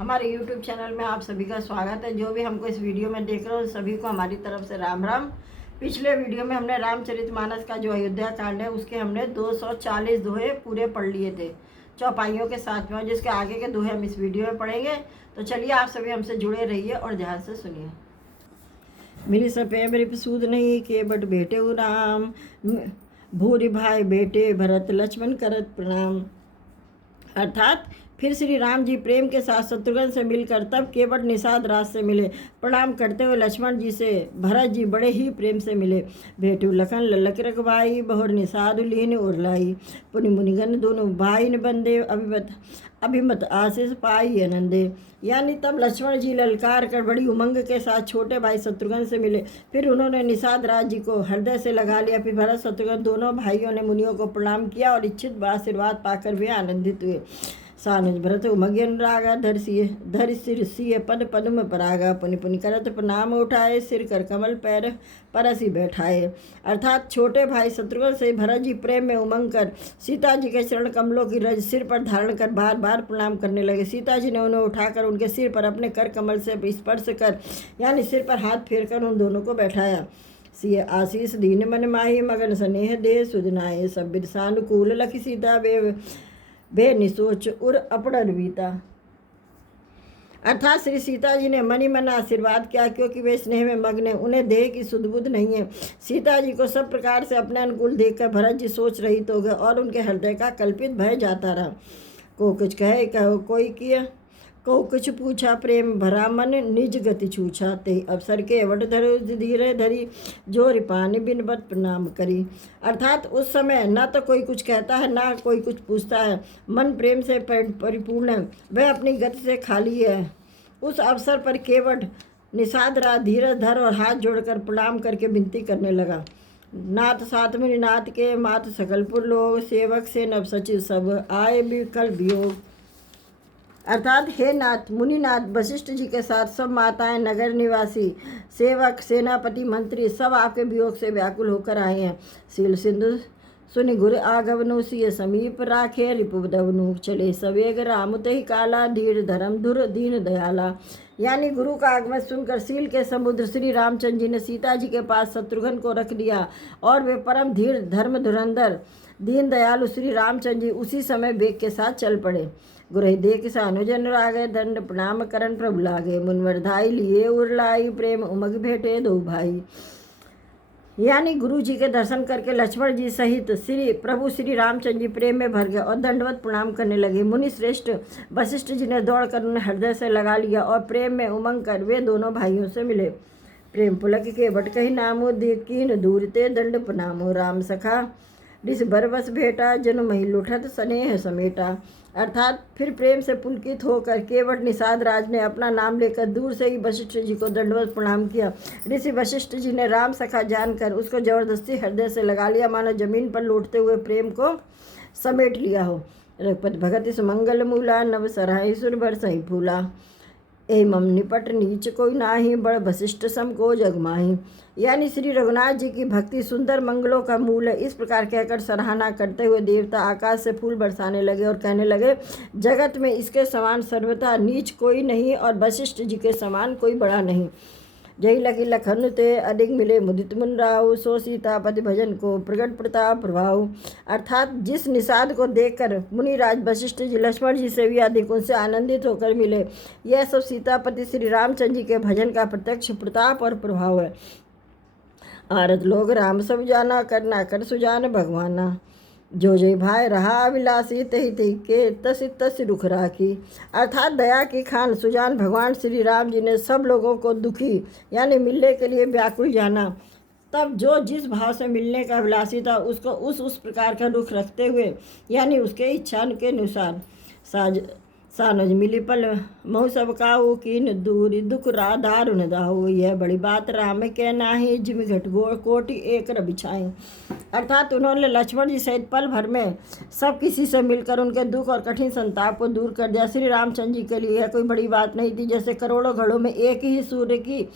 हमारे YouTube channel में आप सभी का स्वागत है। जो भी हमको इस वीडियो में देख रहे हो सभी को हमारी तरफ से राम राम। पिछले वीडियो में हमने रामचरितमानस का जो अयोध्या कांड है उसके हमने 240 दोहे पूरे पढ़ लिए थे चौपाइयों के साथ में, जिसके आगे के दोहे हम इस वीडियो में पढ़ेंगे। तो चलिए आप सभी हमसे जुड़े रहिए और ध्यान से सुनिए। मिली सपे मृप सूद नहीं के बट बेटे राम, भूरि भाई बेटे भरत लक्ष्मण करत प्रणाम। अर्थात फिर श्री राम जी प्रेम के साथ शत्रुघ्न से मिलकर तब केवट निषाद राज से मिले। प्रणाम करते हुए लक्ष्मण जी से भरत जी बड़े ही प्रेम से मिले। भेटू लखन ललक रखवाई, बहुर निषाद लीन उरलाई। पुनि मुनिगण दोनों भाई न बंदे, अभिमत आशीष पाई आनंदे। यानी तब लक्ष्मण जी ललकार कर बड़ी उमंग के साथ छोटे भाई शत्रुघ्न से मिले। फिर उन्होंने निषाद राज जी को हृदय से लगा लिया। फिर भरत शत्रुघ्न दोनों भाइयों ने मुनियों को प्रणाम किया और इच्छित आशीर्वाद पाकर वे आनंदित हुए। सानुज भरत उमग्य अनुरागा, धर सिर सिय पद पद्म परागा। पुनि पुनि करत प्रणाम उठाए, सिर कर कमल पैर परसी बैठाए। अर्थात छोटे भाई शत्रुघ्न से भरत जी प्रेम में उमंग कर सीता जी के चरण कमलों की रज सिर पर धारण कर बार बार प्रणाम करने लगे। सीता जी ने उन्हें उठाकर उनके सिर पर अपने कर कमल से स्पर्श कर यानी सिर पर हाथ फेर कर उन दोनों को बैठाया। सिय आशीष दीन मन माही, मगन स्नेह दे सुजनाए। सब बिरसानुकूल लखि सीता बे निसोच उर अपड़न बीता। अर्थात श्री सीता जी ने मनी मन आशीर्वाद किया, क्योंकि वे स्नेह में मग्न है, उन्हें देह की सुध बुध नहीं है। सीता जी को सब प्रकार से अपने अनुकूल देखकर भरत जी सोच रहित हो गए और उनके हृदय का कल्पित भय जाता रहा। को कुछ कहे कहो कोई किया, को कुछ पूछा प्रेम भरा मन निज गति छूछा। ते अवसर के वट धरो धीरे धरी, जो रिपान बिन बत प्रणाम करी। अर्थात उस समय न तो कोई कुछ कहता है ना कोई कुछ पूछता है, मन प्रेम से परिपूर्ण है, वह अपनी गति से खाली है। उस अवसर पर केवट निषाद राज धीरज धर और हाथ जोड़कर प्रणाम करके विनती करने लगा। नाथ सात मुनि नाथ के मात सकलपुर लोग, सेवक से नव सचिव सब आए विकल वियोग। अर्थात हे नाथ मुनिनाथ वशिष्ठ जी के साथ सब माताएं, नगर निवासी, सेवक, सेनापति, मंत्री सब आपके वियोग से व्याकुल होकर आए हैं। सील सिंधु सुनि गुर आगवनु, सिय समीप राखे रिपुदवनु। चले सवेग राम तहि काला, धीर धर्म धुर दीन दयाला। यानी गुरु का आगमन सुनकर सील के समुद्र श्री रामचंद्र जी ने सीता जी के पास शत्रुघ्न को रख दिया और वे परम धीर धर्म धुरंधर दीन दयालु श्री रामचंद्र जी उसी समय वेग के साथ चल पड़े। गुरहि देख सानुज अनुरागे, दंड प्रणाम करन प्रभु लागे। मुनवर धाई लिए उरलाई, प्रेम उमग भेटे दो भाई। यानी गुरु जी के दर्शन करके लक्ष्मण जी सहित प्रभु श्री रामचंद्र जी प्रेम में भर गए और दंडवत प्रणाम करने लगे। मुनि श्रेष्ठ वशिष्ठ जी ने दौड़कर उन्हें हृदय से लगा लिया और प्रेम में उमंग कर वे दोनों भाइयों से मिले। प्रेम पुलक के बट कही नामो, कीन दूरते दंड प्रणामो। राम सखा डिस बरबस भेटा, जनु मही लुठत स्नेह समेटा। अर्थात फिर प्रेम से पुलकित होकर केवट निषाद राज ने अपना नाम लेकर दूर से ही वशिष्ठ जी को दंडवत प्रणाम किया। ऋषि वशिष्ठ जी ने राम सखा जानकर उसको जबरदस्ती हृदय से लगा लिया, मानो जमीन पर लौटते हुए प्रेम को समेट लिया हो। रघुपत भगत इस मंगल मूला, नव सराही सुर भर सही फूला। ए मम निपट नीच कोई नाही, बड़ वशिष्ठ सम को जगमाही। यानी श्री रघुनाथ जी की भक्ति सुंदर मंगलों का मूल है। इस प्रकार कहकर सराहना करते हुए देवता आकाश से फूल बरसाने लगे और कहने लगे, जगत में इसके समान सर्वथा नीच कोई नहीं और वशिष्ठ जी के समान कोई बड़ा नहीं। जय लगी लखन ते अधिक मिले मुदित मुन राव, सो सीतापति भजन को प्रगट प्रताप प्रभाव। अर्थात जिस निषाद को देखकर मुनिराज वशिष्ठ जी लक्ष्मण जी से भी अधिक उनसे आनंदित होकर मिले, यह सब सीतापति श्री रामचंद्र जी के भजन का प्रत्यक्ष प्रताप और प्रभाव है। आरत लोग राम सब जाना, करना कर सुजान भगवाना। जो जय भाई रहा विलासी, तही तही के तस तस रुख राखी। अर्थात दया की खान सुजान भगवान श्री राम जी ने सब लोगों को दुखी यानी मिलने के लिए व्याकुल जाना। तब जो जिस भाव से मिलने का विलासी था उसको उस प्रकार का रुख रखते हुए यानी उसके इच्छा के अनुसार सानुज मिली पल महु सब काऊ, कीन दूरी दुख दारुण दाऊ। यह बड़ी बात राम के नाही, जिम घट कोटि एक बिछाई। अर्थात उन्होंने लक्ष्मण जी सहित पल भर में सब किसी से मिलकर उनके दुख और कठिन संताप को दूर कर दिया। श्री रामचंद्र जी के लिए यह कोई बड़ी बात नहीं थी, जैसे करोड़ों घड़ों में एक ही सूर्य की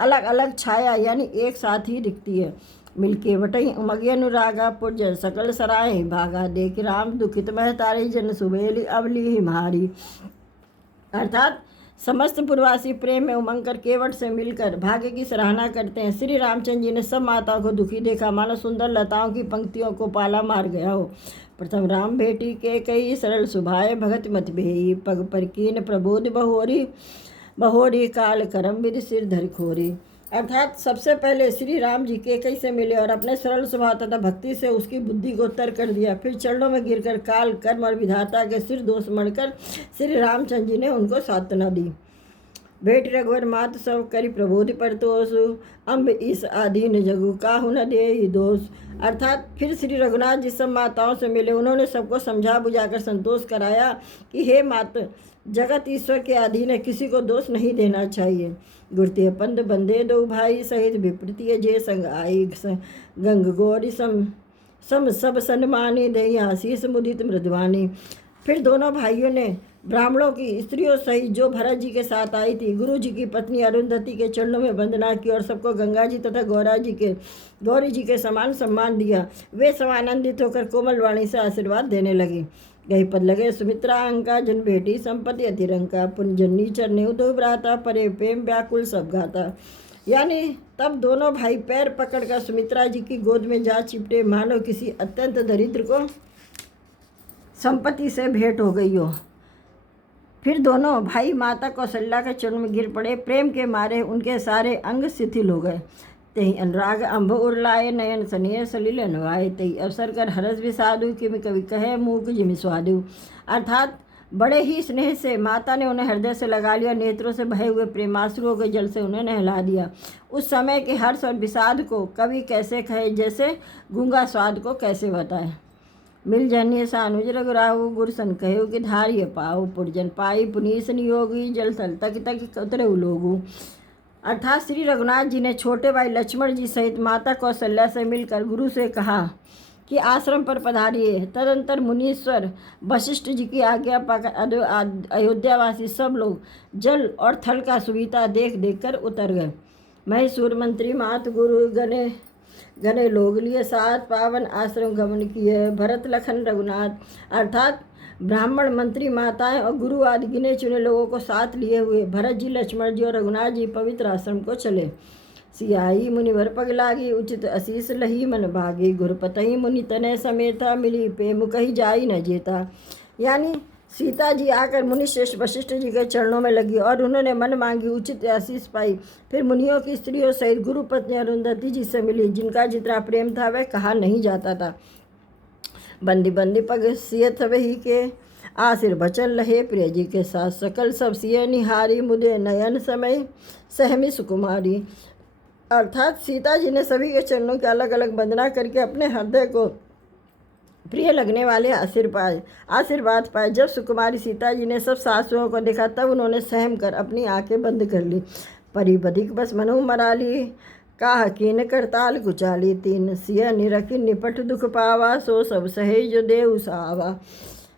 अलग अलग छाया यानी एक साथ ही दिखती है। मिलके वटई उमगी अनुरागा, पुरजन सकल सराय भागा। देख राम दुखित मह तारी, जन सुबेली अवली ही मारी। अर्थात समस्त पूर्ववासी प्रेम में उमंग कर केवट से मिलकर भाग्य की सराहना करते हैं। श्री रामचंद्र जी ने सब माताओं को दुखी देखा, मानो सुंदर लताओं की पंक्तियों को पाला मार गया हो। प्रथम राम भेटी के कई सरल सुभाए, भगत मत भेई पग पर कीन प्रबोध बहोरी, बहोरी काल करम विधि सिर धर खोरी। अर्थात सबसे पहले श्री राम जी केकई से मिले और अपने सरल स्वभाव तथा भक्ति से उसकी बुद्धि को तर कर दिया। फिर चरणों में गिरकर काल कर्म और विधाता के सिर दोष मढ़कर श्री रामचंद्र जी ने उनको सांत्वना दी। भेट रघुवर मात सब करी प्रबोधि परतोषु, अम्ब इस आधीन जगु काहु न दे दोष। अर्थात फिर श्री रघुनाथ जी सब माताओं से मिले, उन्होंने सबको समझा बुझाकर संतोष कराया कि हे मात, जगत ईश्वर के अधीन है, किसी को दोष नहीं देना चाहिए। गुरते पंद बंदे दो भाई सहित विपरीतीय जे संग आई, गंग गौरी सम सब सन्मानी दई आशीष मुदित मृदवानी। फिर दोनों भाइयों ने ब्राह्मणों की स्त्रियों सहित जो भरत जी के साथ आई थी, गुरु जी की पत्नी अरुंधति के चरणों में वंदना की और सबको गंगा जी तथा गौरी जी के समान सम्मान दिया। वे सब आनंदित होकर कोमल वाणी से आशीर्वाद देने लगी। गही पद लगे सुमित्रा अंका, जन बेटी संपत्ति अतिरंका, पुनजन्नी चरने उदो भ्राता, परे प्रेम व्याकुल सब गाता। यानी तब दोनों भाई पैर पकड़कर सुमित्रा जी की गोद में जा चिपटे, मानो किसी अत्यंत दरिद्र को संपत्ति से भेंट हो गई हो। फिर दोनों भाई माता कौशल्या के चरणों में गिर पड़े, प्रेम के मारे उनके सारे अंग शिथिल हो गए। तही अनुराग अम्भ उर्लाए, नयन स्नेह सलिल नवाए, तही अवसर कर हरस विषादु, किमि कवि कहे मूक जिमि स्वादु। अर्थात बड़े ही स्नेह से माता ने उन्हें हृदय से लगा लिया, नेत्रों से बहे हुए प्रेमाश्रुओं के जल से उन्हें नहला दिया। उस समय के हर्ष और विषाद को कवि कैसे कहे, जैसे गूंगा स्वाद को कैसे बताए। मिल जन्य सानुज रघुराहु, गुरसन कहो कि धार्य पाओ, पुरजन पाई पुनीस नियोगी, जल थल तक तक उतरे लोगु। अर्थात श्री रघुनाथ जी ने छोटे भाई लक्ष्मण जी सहित माता कौशल्या से मिलकर गुरु से कहा कि आश्रम पर पधारिए। तदंतर मुनीश्वर वशिष्ठ जी की आज्ञा पाकर अयोध्यावासी सब लोग जल और थल का सुविधा देख देख कर उतर गए। महेश्वर मंत्री मात गुरु गने लोग लिए, साथ पावन आश्रम गमन किए, भरत लखन रघुनाथ। अर्थात ब्राह्मण मंत्री माताएं और गुरु आदि गिने चुने लोगों को साथ लिए हुए भरत जी, लक्ष्मण जी और रघुनाथ जी पवित्र आश्रम को चले। सियाई मुनिवर पग लागी, उचित असीस लही मन भागी, गुरपतही मुनि तनय समेता, मिली पे मुकही जाई न जेता। यानी सीता जी आकर मुनि श्रेष्ठ वशिष्ठ जी के चरणों में लगी और उन्होंने मन मांगी उचित आशीष पाई। फिर मुनियों की स्त्रियों सहित गुरु पत्नी अरुंधति जी से मिली, जिनका जितना प्रेम था वह कहा नहीं जाता था। बंदी बंदी पग सियत वही के, आसिर बचन लहे प्रिय जी के साथ, सकल सब सिय निहारी, मुदे नयन समय सहमी सुकुमारी। अर्थात सीता जी ने सभी के चरणों की अलग अलग वंदना करके अपने हृदय को प्रिय लगने वाले आशीर्वाद पाए। जब सुकुमारी सीता जी ने सब सासुओं को देखा, तब उन्होंने सहम कर अपनी आंखें बंद कर ली। परिबधिक बस मनु मराली, काह कीन करताल कुचाली, तीन सिय निरखी निपट दुख पावा, सो सब सहे जो देव सावा।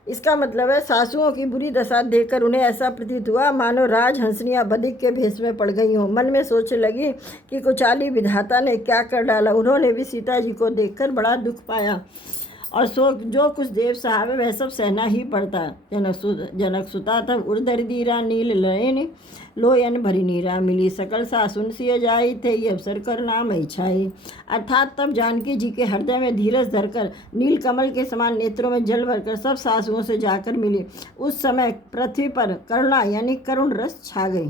इसका मतलब है सासुओं की बुरी दशा देखकर उन्हें ऐसा प्रतीत हुआ मानो राजहंसनियाँ बधिक के भेष में पड़ गई हों। मन में सोचने लगी कि कुचाली विधाता ने क्या कर डाला। उन्होंने भी सीता जी को देखकर बड़ा दुख पाया और जो कुछ देव साहब है वह सब सहना ही पड़ता। जनक सुता तब उर्दर दीरा, नील लयन लोयन भरी नीरा, मिली सकल सासुन सिय जाई, थे ये अवसर कर नाम इच्छाई। अर्थात तब जानकी जी के हृदय में धीरज धरकर नील कमल के समान नेत्रों में जल भरकर सब सासुओं से जाकर मिली। उस समय पृथ्वी पर करुणा यानी करुण रस छा गई।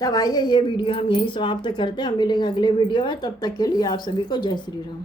तब आइए ये वीडियो हम यहीं समाप्त करते हैं। हम मिलेंगे अगले वीडियो में, तब तक के लिए आप सभी को जय श्री राम।